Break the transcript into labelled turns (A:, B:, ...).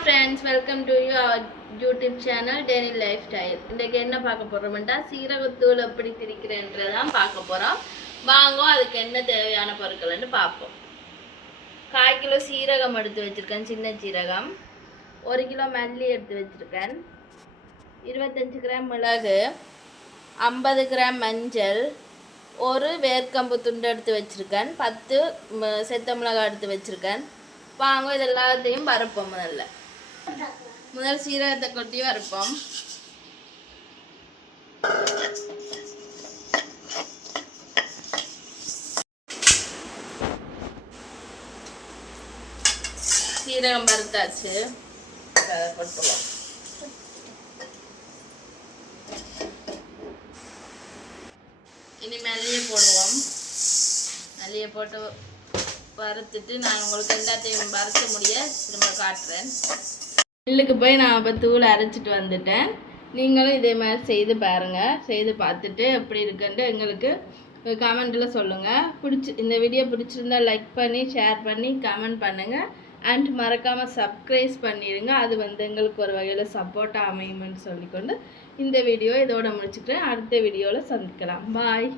A: Friends welcome to you our YouTube channel daily life style இன்றைக்கு என்ன பார்க்க போகிறோம்ட்டா சீரகத்தூள் எப்படி திரிக்கிறேன்றதான் பார்க்க போகிறோம் வாங்கோ அதுக்கு என்ன தேவையான பொருட்கள்னு பார்ப்போம். கால் கிலோ சீரகம் எடுத்து வச்சுருக்கேன் சின்ன சீரகம். ஒரு கிலோ மல்லி எடுத்து வச்சுருக்கேன். இருபத்தஞ்சி கிராம் மிளகு ஐம்பது கிராம் மஞ்சள் ஒரு வேர்க்கம்பு துண்டு எடுத்து வச்சுருக்கேன். பத்து செத்த மிளகாய் எடுத்து வச்சுருக்கேன். வாங்க இது எல்லாத்தையும் வறுப்போம் முதல்ல. முதல் சீரகத்தை கொட்டி வறுப்போம் சீரகம் வறுத்தாச்சு. கொட்டுவோம். இனி மல்லியை போடுவோம். மல்லியை போட்டு வறுத்துட்டு நான் உங்களுக்கு எல்லாத்தையும் வறுத்த முடிய திரும்ப காட்டுறேன். மில்லுக்கு போய் நான் இப்போ தூள் அரைச்சிட்டு வந்துட்டேன். நீங்களும் இதே மாதிரி செய்து பாருங்கள் செய்து பார்த்துட்டு எப்படி இருக்குன்ட்டு எங்களுக்கு கமெண்ட்டில் சொல்லுங்கள் பிடிச்சி இந்த வீடியோ பிடிச்சிருந்தா லைக் பண்ணி ஷேர் பண்ணி கமெண்ட் பண்ணுங்கள் அண்ட் மறக்காமல் சப்ஸ்கிரைப் பண்ணிடுங்க அது வந்து எங்களுக்கு ஒரு வகையில் சப்போர்ட்டாக அமையும்னு சொல்லிக்கொண்டு இந்த வீடியோ இதோட முடிச்சுக்கிறேன். அடுத்த வீடியோவில் சந்திக்கலாம். பாய்